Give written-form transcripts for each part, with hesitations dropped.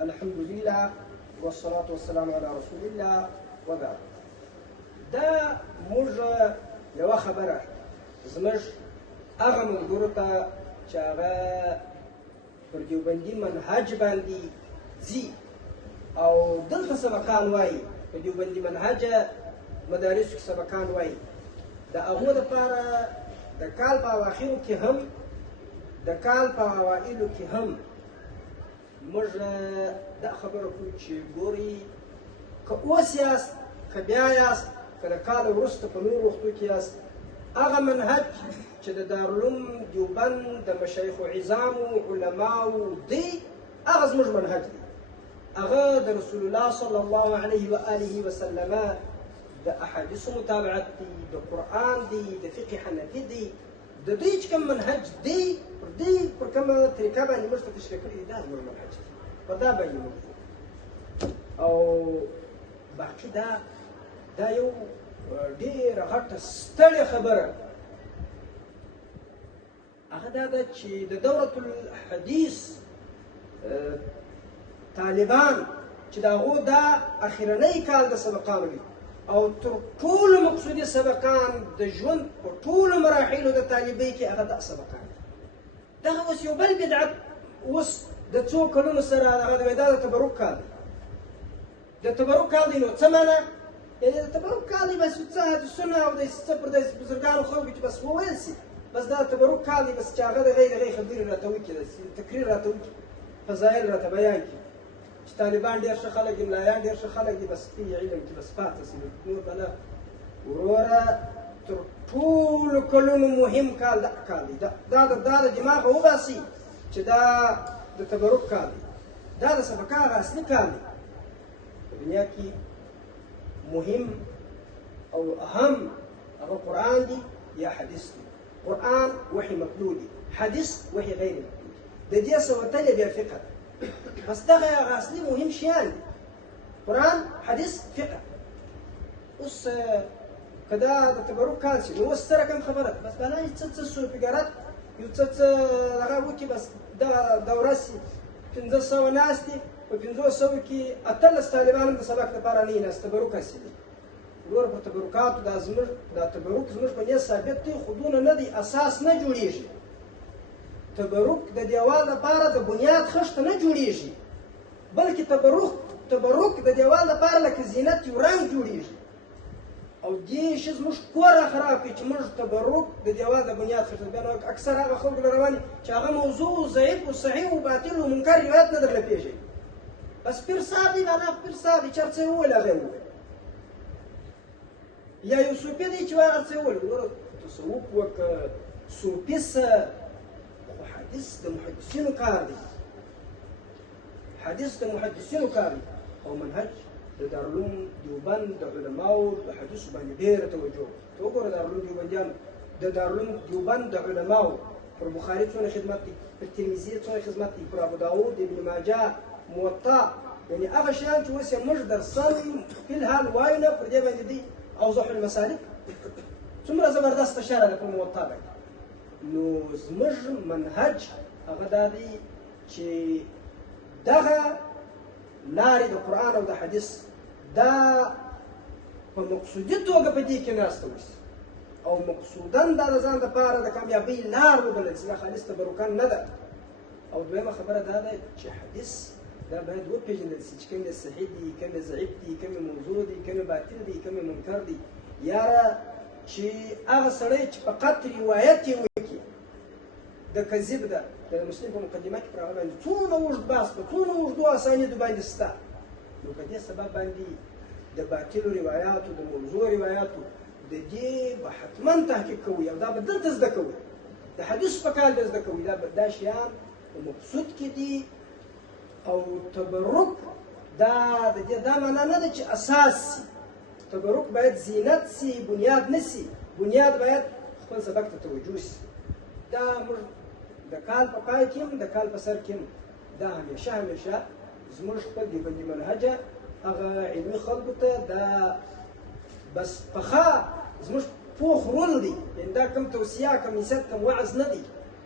الحمد لله والصلاة والسلام على رسول الله وبعد. دا موږ یوه خبره زموږ هغه ملګرو ته چې هغه پر دیوبندي منهج باندې ځي او دلته سبقان وایي، په دیوبندي منهج مدارسو کې سبقان وایي، د هغو دپاره د کال په اواخرو کې هم د کال په اوایلو کې هم موږ دا خبره کوو چې ګورئ، که اوس یاست که بیا یاست که د کال وروسته په نورو وختو کې یاست، هغه منهج چې د دارالعلوم دیوبند د مشایخو عظامو علماو دی، هغه زموږ منهج دی. هغه د رسول الله صلی الله علیه و آله وسلم د احادیثو متابعت دی، د قرآن دی، د فقه حنفي دی، د دوی چې کوم منهج دی پر کومه طریقه باندې موږ ته تشریح کړي دي، دا زموږ منهج دی، په دا باندې موږ او باقي دا یو ډېره غټه ستړې خبره هغه دا ده چې د دورة الحدیث طالبان چې د هغو دا اخرنی کال د سبقانو دي او تر ټولو مقصودي سبقان د ژوند په ټولو مراحلو د طالبۍ کې هغه دا سبقان دي. دغه اوس یو بل بدعت اوس د څو کلونو سره هغه دا د تبرک کال دی. د تبرک کال دی نو څه معنا؟ یعنې د تبرک کال دی بس څه حدیثونه او د څه پر د بزرګانو خلکو چې بس وویل سي، بس دا تبرک کال دی، بس چې هغه د هغې خبرې راته وکړي، تقریر راته وکړي، فضایل راته بیان کړي چې طالبان ډېر ښه خلک دي، ملایان ډېر ښه خلک دي، بس په علم کې بس پاتې سي نور به نه. وروره تر ټولو کلونو مهم کال دغه کال دی. دا د دماغه وباسي چې دا د تبرک کال دی، دا د سبقه هغه اصلي کال دی. په دنیا کې مهم او اهم هغه قرآن دی یا حدیث دی. قرآن وحي متلو دی، حدیث وحي غیر متلو دی. د دې څه وتلې بیا فقه ده، بس دغه هغه اصلي مهم شیان دي، قرآن حدیث فقه. اوس که دا د تبرک کال شي نو اوس څه رقم خبره ده، بس بلا یې څه سوپیګرات یو څه هغه وکړي، بس دغه دوره سي 500 ناست دي، په 500 کې 18 طالبان د سبق لپاره نه ناست، تبرک حاصلوي. نور په تبرکاتو دا تبرک زموږ په نیت ثابت دی، خو دونه نه دی، اساس نه جوړېږي. تبرک د دیوال لپاره د بنیاد خښته نه جوړېږي، بلکې تبرک د دیوال لپاره لکه زینت یو رنګ جوړېږي. او دې شی زموږ کور راخراب کړي چې موږ تبرک د دیوال د بنیاد خښته. بیا نو اکثر هغه خلکو له رواني چې هغه موضوع ضعیف و صحیح و باطل و منکر روایت نه درله پېژني، بس پیر صاحب دی بالا پیر صاحب دی چې هر څه یې وویل هغه یې وویل، یا یو صوفي دی چې وایي هر څه یې وویل. نور تصوف وکړه، صوفي څه، خو حدیث د محدثینو کار دی، حدیث د محدثینو کار دی. او منهج د دارالعلوم دیوبند د علماو د حدیثو باندې ډېره توجه ته وګوره. دارالعلوم دیوبندیانو د دارالعلوم دیوبند د علماو پر بخاري څونه خدمت دی، پر ترمذي څونه خدمت دی، پر ابوداود، ابن ماجه، موطا، یعنې هغه شیان چې اوس یې موږ درسن فی الحال وایو نه، پر دې باندې دی اوضح المسالک څومره زبردسته شرح ده په موطا باندې. نو زموږ منهج هغه دا دی چې دغه لارې د قرآن او د حدیث دا په مقصودي توګه په دې کې ناسته وشي، او مقصودا دا د ځان دپاره د کامیابۍ لار وبلل سي، دا خالص تبرکان نه ده. او دویمه خبره دا ده چې حدیث دا باید وپېژندل سي چې کوم یې صحیح دي، کوم یې ضعیف دي، کوم یې موضوع دي، کوم یې باطل دي، کوم یې منکر دي. یاره چې هغه سړی چې فقط روایت یې وکړي د کذب ده، د مسلم په مقدمه کې پر هغه باندې څومره اوږد بحث په څومره اوږدو اسانیدو باندې شته، نو په دې سبب باندې د باطلو روایاتو، د موضوع روایاتو د دې به حتما تحقیق کوئ، او دا به دلته زده کوئ، د حدیث په کال به زده کوئ. دا شیان په مقصود کې دي. او تبرک دا د دې دا معنا نه ده چې اساس سي، تبرک باید زینت سي، بنیاد نه سي. بنیاد باید خپل سبق ته توجه سي. دا موږ د کال په پای کې هم د کال په سر کې هم دا همیشه زموږ خپل دیوبندي منهجه هغه علمي خلکو ته دا بس پخه زموږ پوخ رول دی، یعنې دا کوم توصیه، کوم نصیحت، کوم وعظ نه دی.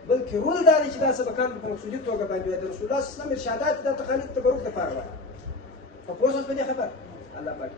بلکې رول دا دی چې دا سبقان په مقصودي توګه باندې وایي د رسول الله صلی الله علیه وسلم ارشادات دا تقالید تبرک دپاره وایي. په پوه شوست په دې خبره؟ الله پاک